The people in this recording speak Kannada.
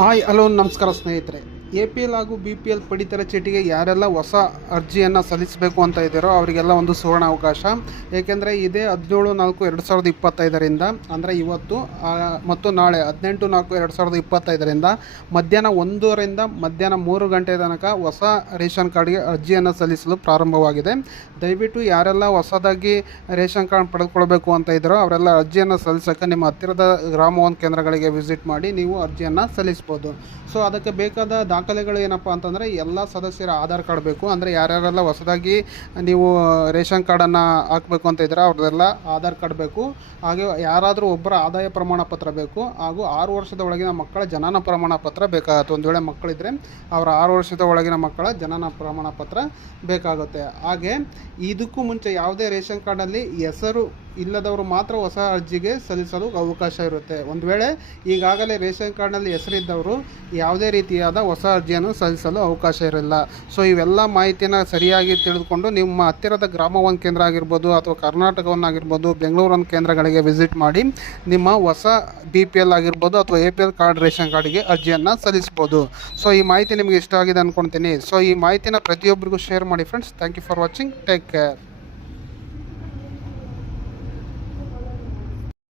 ಹಾಯ್ ಹಲೋ ನಮಸ್ಕಾರ ಸ್ನೇಹಿತರೆ. APL ಹಾಗೂ BPL ಪಡಿತರ ಚೀಟಿಗೆ ಯಾರೆಲ್ಲ ಹೊಸ ಅರ್ಜಿಯನ್ನು ಸಲ್ಲಿಸಬೇಕು ಅಂತ ಇದ್ದಾರೋ ಅವರಿಗೆಲ್ಲ ಒಂದು ಸುವರ್ಣ ಅವಕಾಶ. ಏಕೆಂದರೆ ಇದೇ 17/4/2025 ಅಂದರೆ ಇವತ್ತು ಮತ್ತು ನಾಳೆ 18/4/2025 ಮಧ್ಯಾಹ್ನ 1ರಿಂದ ಮಧ್ಯಾಹ್ನ 3 ಗಂಟೆ ತನಕ ಹೊಸ ರೇಷನ್ ಕಾರ್ಡ್ಗೆ ಅರ್ಜಿಯನ್ನು ಸಲ್ಲಿಸಲು ಪ್ರಾರಂಭವಾಗಿದೆ. ದಯವಿಟ್ಟು ಯಾರೆಲ್ಲ ಹೊಸದಾಗಿ ರೇಷನ್ ಕಾರ್ಡ್ ಪಡೆದುಕೊಳ್ಬೇಕು ಅಂತ ಇದ್ದಾರೋ ಅವರೆಲ್ಲ ಅರ್ಜಿಯನ್ನು ಸಲ್ಲಿಸೋಕ್ಕೆ ನಿಮ್ಮ ಹತ್ತಿರದ ಗ್ರಾಮ ಒನ್ ಕೇಂದ್ರಗಳಿಗೆ ವಿಸಿಟ್ ಮಾಡಿ ನೀವು ಅರ್ಜಿಯನ್ನು ಸಲ್ಲಿಸ್ಬೋದು. ಸೊ ಅದಕ್ಕೆ ಬೇಕಾದ ದಾಖಲೆಗಳು ಏನಪ್ಪ ಅಂತಂದರೆ ಎಲ್ಲ ಸದಸ್ಯರ ಆಧಾರ್ ಕಾರ್ಡ್ ಬೇಕು. ಅಂದರೆ ಯಾರ್ಯಾರೆಲ್ಲ ಹೊಸದಾಗಿ ನೀವು ರೇಷನ್ ಕಾರ್ಡನ್ನು ಹಾಕಬೇಕು ಅಂತ ಇದ್ದರೆ ಅವ್ರದ್ದೆಲ್ಲ ಆಧಾರ್ ಕಾರ್ಡ್ ಬೇಕು. ಹಾಗೆ ಯಾರಾದರೂ ಒಬ್ಬರ ಆದಾಯ ಪ್ರಮಾಣ ಪತ್ರ ಬೇಕು. ಹಾಗೂ 6 ವರ್ಷದ ಒಳಗಿನ ಮಕ್ಕಳ ಜನನ ಪ್ರಮಾಣ ಪತ್ರ ಬೇಕಾಗುತ್ತೆ. ಒಂದು ವೇಳೆ ಮಕ್ಕಳಿದ್ದರೆ ಅವರ 6 ವರ್ಷದ ಒಳಗಿನ ಮಕ್ಕಳ ಜನನ ಪ್ರಮಾಣ ಪತ್ರ ಬೇಕಾಗುತ್ತೆ. ಹಾಗೆ ಇದಕ್ಕೂ ಮುಂಚೆ ಯಾವುದೇ ರೇಷನ್ ಕಾರ್ಡಲ್ಲಿ ಹೆಸರು ಇಲ್ಲದವರು ಮಾತ್ರ ಹೊಸ ಅರ್ಜಿಗೆ ಸಲ್ಲಿಸಲು ಅವಕಾಶ ಇರುತ್ತೆ. ಒಂದು ವೇಳೆ ಈಗಾಗಲೇ ರೇಷನ್ ಕಾರ್ಡ್ನಲ್ಲಿ ಹೆಸರಿದ್ದವರು ಯಾವುದೇ ರೀತಿಯಾದ ಹೊಸ ಅರ್ಜಿಯನ್ನು ಸಲ್ಲಿಸಲು ಅವಕಾಶ ಇರಲ್ಲ. ಸೊ ಇವೆಲ್ಲ ಮಾಹಿತಿನ ಸರಿಯಾಗಿ ತಿಳಿದುಕೊಂಡು ನಿಮ್ಮ ಹತ್ತಿರದ ಗ್ರಾಮ ಒನ್ ಕೇಂದ್ರ ಆಗಿರ್ಬೋದು ಅಥವಾ ಕರ್ನಾಟಕ ಒನ್ ಆಗಿರ್ಬೋದು, ಬೆಂಗಳೂರು ಒನ್ ಕೇಂದ್ರಗಳಿಗೆ ವಿಸಿಟ್ ಮಾಡಿ ನಿಮ್ಮ ಹೊಸ BPL ಆಗಿರ್ಬೋದು ಅಥವಾ APL ಕಾರ್ಡ್ ರೇಷನ್ ಕಾರ್ಡಿಗೆ ಅರ್ಜಿಯನ್ನು ಸಲ್ಲಿಸ್ಬೋದು. ಸೊ ಈ ಮಾಹಿತಿ ನಿಮಗೆ ಇಷ್ಟ ಆಗಿದೆ ಅಂದ್ಕೊಳ್ತೀನಿ. ಸೊ ಈ ಮಾಹಿತಿನ ಪ್ರತಿಯೊಬ್ಬರಿಗೂ ಶೇರ್ ಮಾಡಿ friends. Thank you for watching. Take care.